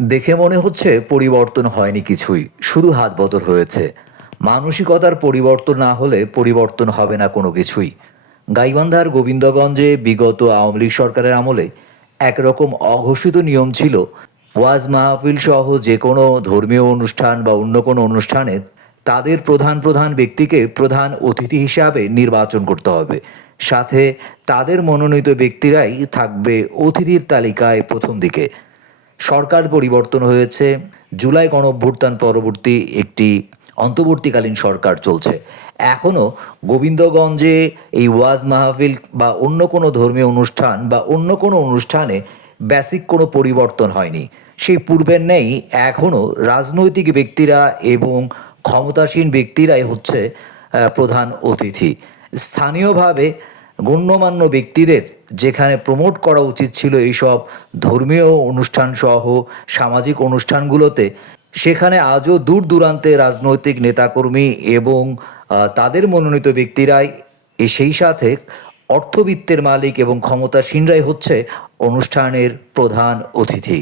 দেখে মনে হচ্ছে পরিবর্তন হয়নি কিছুই, শুধু হাত বদল হয়েছে। মানসিকতার পরিবর্তন না হলে পরিবর্তন হবে না কোনো কিছুই। গাইবান্ধার গোবিন্দগঞ্জে বিগত আওয়ামী লীগ সরকারের আমলে একরকম অঘোষিত নিয়ম ছিল, ওয়াজ মাহফিল সহ যে কোনো ধর্মীয় অনুষ্ঠান বা অন্য কোনো অনুষ্ঠানে তাদের প্রধান প্রধান ব্যক্তিকে প্রধান অতিথি হিসাবে নির্বাচন করতে হবে। সাথে তাদের মনোনীত ব্যক্তিরাই থাকবে অতিথির তালিকায় প্রথম দিকে। সরকার পরিবর্তন হয়েছে। জুলাই গণঅভ্যুত্থান পরবর্তী একটি অন্তর্বর্তীকালীন সরকার চলছে। এখনও গোবিন্দগঞ্জে এই ওয়াজ মাহফিল বা অন্য কোনো ধর্মীয় অনুষ্ঠান বা অন্য কোনো অনুষ্ঠানে বেসিক কোনো পরিবর্তন হয়নি। সেই পূর্বের নেই, এখনও রাজনৈতিক ব্যক্তিরা এবং ক্ষমতাসীন ব্যক্তিরাই হচ্ছে প্রধান অতিথি। স্থানীয়ভাবে গণ্যমান্য ব্যক্তিদের যেখানে প্রমোট করা উচিত ছিল এইসব ধর্মীয় অনুষ্ঠান সহ সামাজিক অনুষ্ঠানগুলোতে, সেখানে আজও দূর দূরান্তে রাজনৈতিক নেতাকর্মী এবং তাদের মনোনীত ব্যক্তিরাই সেই সাথে অর্থবিত্তের মালিক এবং ক্ষমতাসীনরাই হচ্ছে অনুষ্ঠানের প্রধান অতিথি।